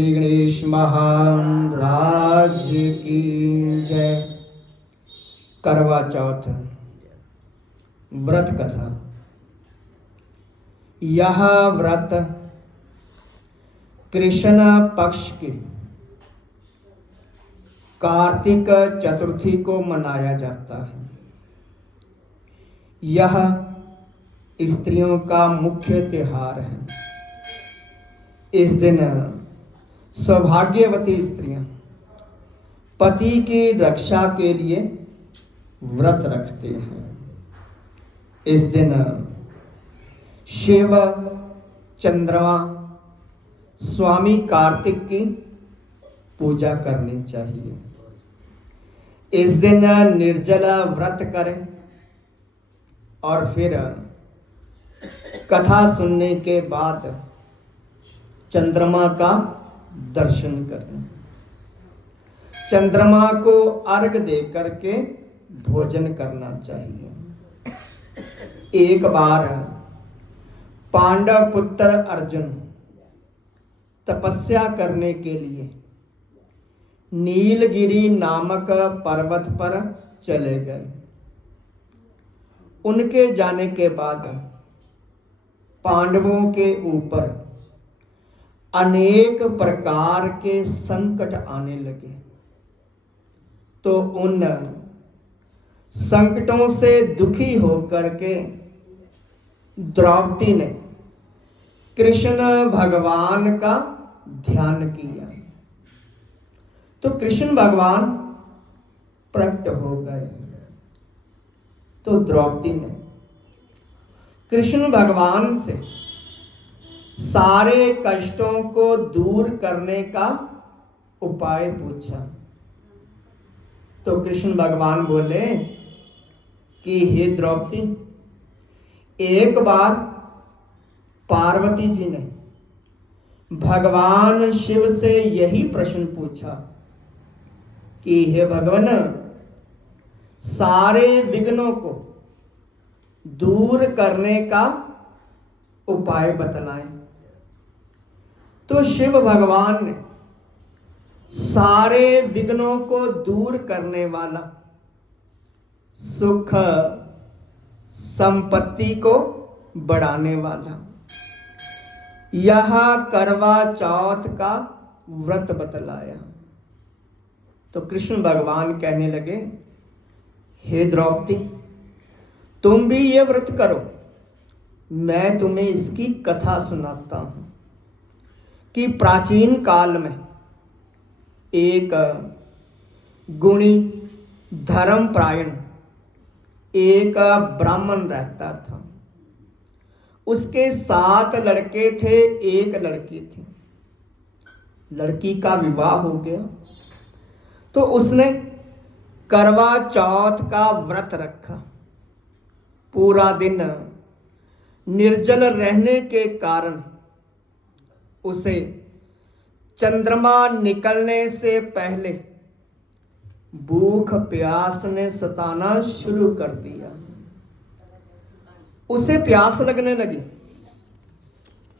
श्री गणेश महाराज की जय। करवा चौथ व्रत कथा। यह व्रत कृष्ण पक्ष की कार्तिक चतुर्थी को मनाया जाता है। यह स्त्रियों का मुख्य त्योहार है। इस दिन सौभाग्यवती स्त्रियां पति की रक्षा के लिए व्रत रखते हैं। इस दिन शिव, चंद्रमा, स्वामी कार्तिक की पूजा करनी चाहिए। इस दिन निर्जल व्रत करें और फिर कथा सुनने के बाद चंद्रमा का दर्शन करें। चंद्रमा को अर्घ दे करके भोजन करना चाहिए। एक बार पांडव पुत्र अर्जुन तपस्या करने के लिए नीलगिरी नामक पर्वत पर चले गए। उनके जाने के बाद पांडवों के ऊपर अनेक प्रकार के संकट आने लगे। तो उन संकटों से दुखी होकर के द्रौपदी ने कृष्ण भगवान का ध्यान किया। तो कृष्ण भगवान प्रकट हो गए। तो द्रौपदी ने कृष्ण भगवान से सारे कष्टों को दूर करने का उपाय पूछा। तो कृष्ण भगवान बोले कि हे द्रौपदी, एक बार पार्वती जी ने भगवान शिव से यही प्रश्न पूछा कि हे भगवान, सारे विघ्नों को दूर करने का उपाय बतलाएं। तो शिव भगवान ने सारे विघ्नों को दूर करने वाला, सुख संपत्ति को बढ़ाने वाला यह करवा चौथ का व्रत बतलाया। तो कृष्ण भगवान कहने लगे, हे द्रौपदी, तुम भी ये व्रत करो। मैं तुम्हें इसकी कथा सुनाता हूं कि प्राचीन काल में एक गुणी धर्मपरायण एक ब्राह्मण रहता था। उसके 7 लड़के थे, एक लड़की थी। लड़की का विवाह हो गया तो उसने करवा चौथ का व्रत रखा। पूरा दिन निर्जल रहने के कारण उसे चंद्रमा निकलने से पहले भूख प्यास ने सताना शुरू कर दिया। उसे प्यास लगने लगी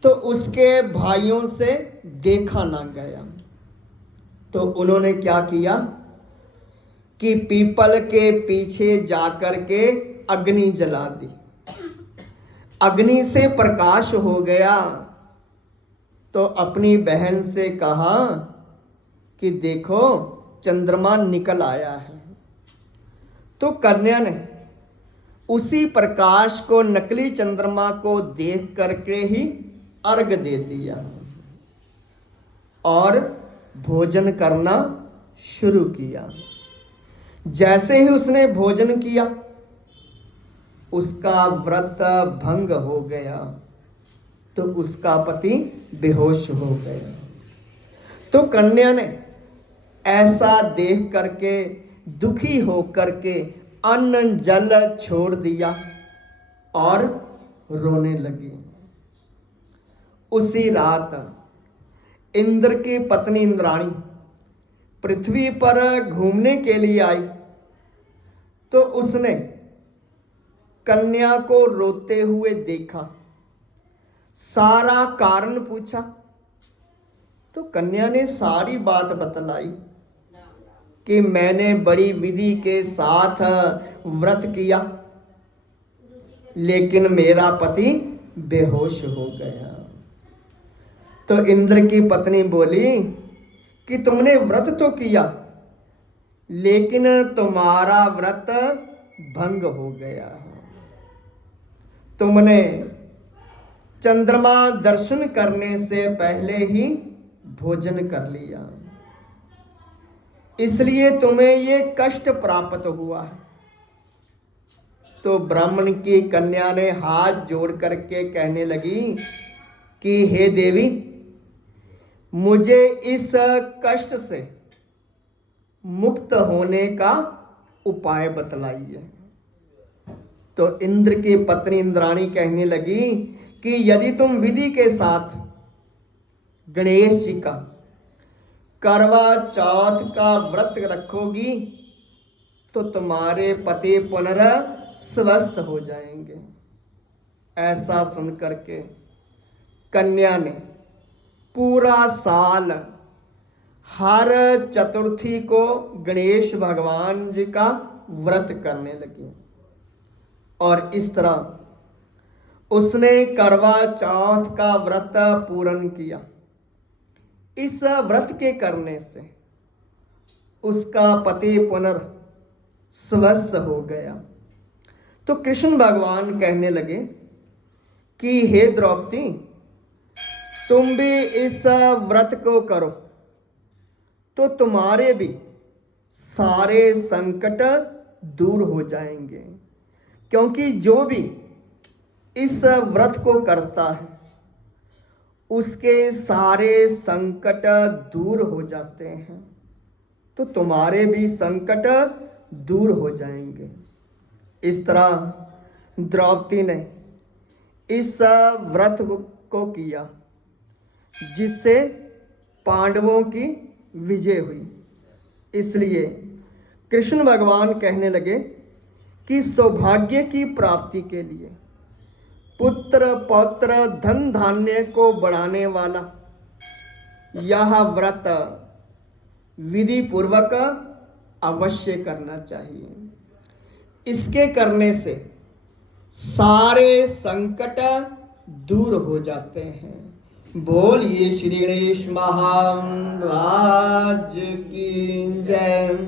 तो उसके भाइयों से देखा ना गया। तो उन्होंने क्या किया कि पीपल के पीछे जाकर के अग्नि जला दी। अग्नि से प्रकाश हो गया तो अपनी बहन से कहा कि देखो, चंद्रमा निकल आया है। तो कन्या ने उसी प्रकाश को, नकली चंद्रमा को देख करके ही अर्घ दे दिया और भोजन करना शुरू किया। जैसे ही उसने भोजन किया, उसका व्रत भंग हो गया तो उसका पति बेहोश हो गया। तो कन्या ने ऐसा देख करके दुखी होकर के अन्न जल छोड़ दिया और रोने लगी। उसी रात इंद्र की पत्नी इंद्राणी पृथ्वी पर घूमने के लिए आई। तो उसने कन्या को रोते हुए देखा, सारा कारण पूछा तो कन्या ने सारी बात बतलाई कि मैंने बड़ी विधि के साथ व्रत किया, लेकिन मेरा पति बेहोश हो गया। तो इंद्र की पत्नी बोली कि तुमने व्रत तो किया, लेकिन तुम्हारा व्रत भंग हो गया। तुमने चंद्रमा दर्शन करने से पहले ही भोजन कर लिया, इसलिए तुम्हें ये कष्ट प्राप्त हुआ। तो ब्राह्मण की कन्या ने हाथ जोड़ करके कहने लगी कि हे देवी, मुझे इस कष्ट से मुक्त होने का उपाय बतलाइए। तो इंद्र की पत्नी इंद्राणी कहने लगी कि यदि तुम विधि के साथ गणेश जी का करवा चौथ का व्रत रखोगी तो तुम्हारे पति पुनः स्वस्थ हो जाएंगे। ऐसा सुनकर के कन्या ने पूरा साल हर चतुर्थी को गणेश भगवान जी का व्रत करने लगी, और इस तरह उसने करवा चौथ का व्रत पूर्ण किया। इस व्रत के करने से उसका पति पुनर्स्वस्थ हो गया। तो कृष्ण भगवान कहने लगे कि हे द्रौपदी, तुम भी इस व्रत को करो तो तुम्हारे भी सारे संकट दूर हो जाएंगे, क्योंकि जो भी इस व्रत को करता है उसके सारे संकट दूर हो जाते हैं। तो तुम्हारे भी संकट दूर हो जाएंगे। इस तरह द्रौपदी ने इस व्रत को किया, जिससे पांडवों की विजय हुई। इसलिए कृष्ण भगवान कहने लगे कि सौभाग्य की प्राप्ति के लिए पुत्र पौत्र धन धान्य को बढ़ाने वाला यह व्रत विधि पूर्वक अवश्य करना चाहिए। इसके करने से सारे संकट दूर हो जाते हैं। बोलिए श्री गणेश महाराज की जय।